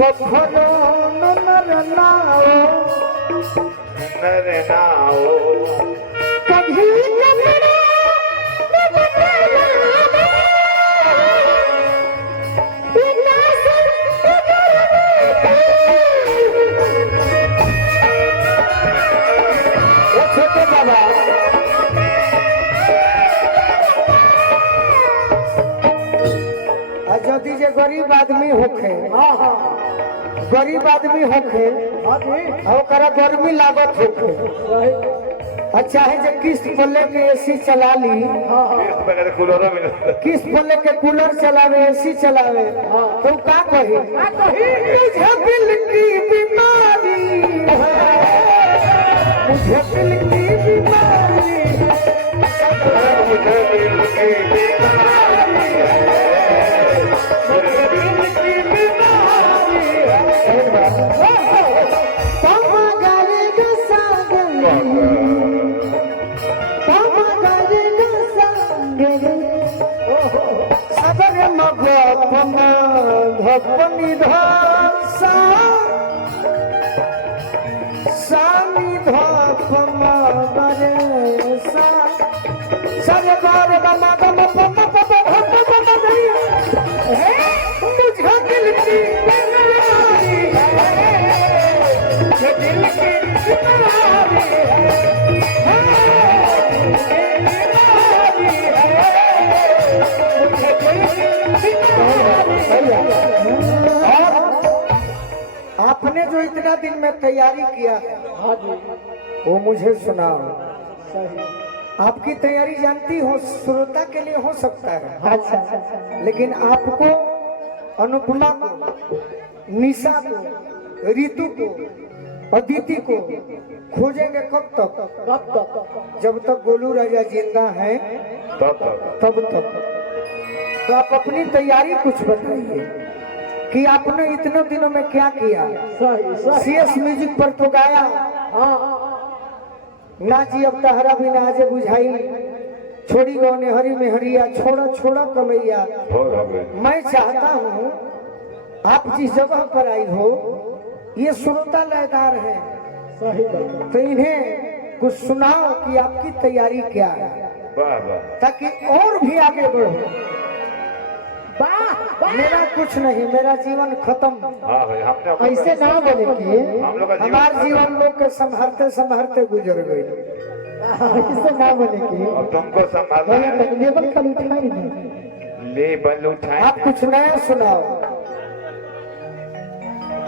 কখনো নর নাও কभी यदि जे गरीब आदमी होखे, गरीब आदमी होखे और गर्मी लागत होखे, अच्छा है जे किस्त पर लेके एसी चला ली, किस्त पर लेके कूलर चलावे, एसी चलावे, तो का कही मुझे दिल की बीमारी है, मुझे दिल की बीमारी है, मुझे दिल की बीमारी है, मुझे दिल की बीमारी है। पापा गाएगा सागर, पापा गाएगा सागर, सागर मगपना धपनी धासा, सानी धपना बरसा, सारे बार बना गम पम पम पम नहीं है, मुझे दिल की बीमारी है, मुझे दिल की बीमारी है, मुझे बीमारी है, मुझे दिल की बीमारी है। और आपने जो इतना दिन में तैयारी किया है वो मुझे सुनाओ। आपकी तैयारी जानती हो श्रोता के लिए हो सकता है, अच्छा, लेकिन आपको, अनुपमा को, निशा को, ऋतु को, अदिति को खोजेंगे कब तक? जब तक गोलू राजा जिंदा है तब तक। तो आप अपनी तैयारी कुछ बताइए कि आपने इतने दिनों में क्या किया। CS म्यूजिक पर तो गाया ना जी, अब तहरा भी नाजे बुझाई, छोड़ी गौने हरी में हरिया, छोड़ा छोड़ा कलैया। मैं चाहता हूँ आप जिस जगह पर आई हो ये श्रोता लयदार है, तो इन्हें कुछ सुनाओ कि आपकी तैयारी क्या है, ताकि और भी आगे बढ़ो। मेरा कुछ नहीं, मेरा जीवन खत्म। ऐसे ना बोले कि हमारे जीवन लोग के संभरते संभरते गुजर गए। ऐसे ना बोले कि तुमको संभालना है, लेबल कल उठाई नहीं, लेबल उठाए। आप कुछ नया सुनाओ।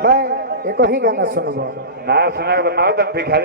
मैं एक ही गाना सुनूंगा, ना सुना तो भिखारी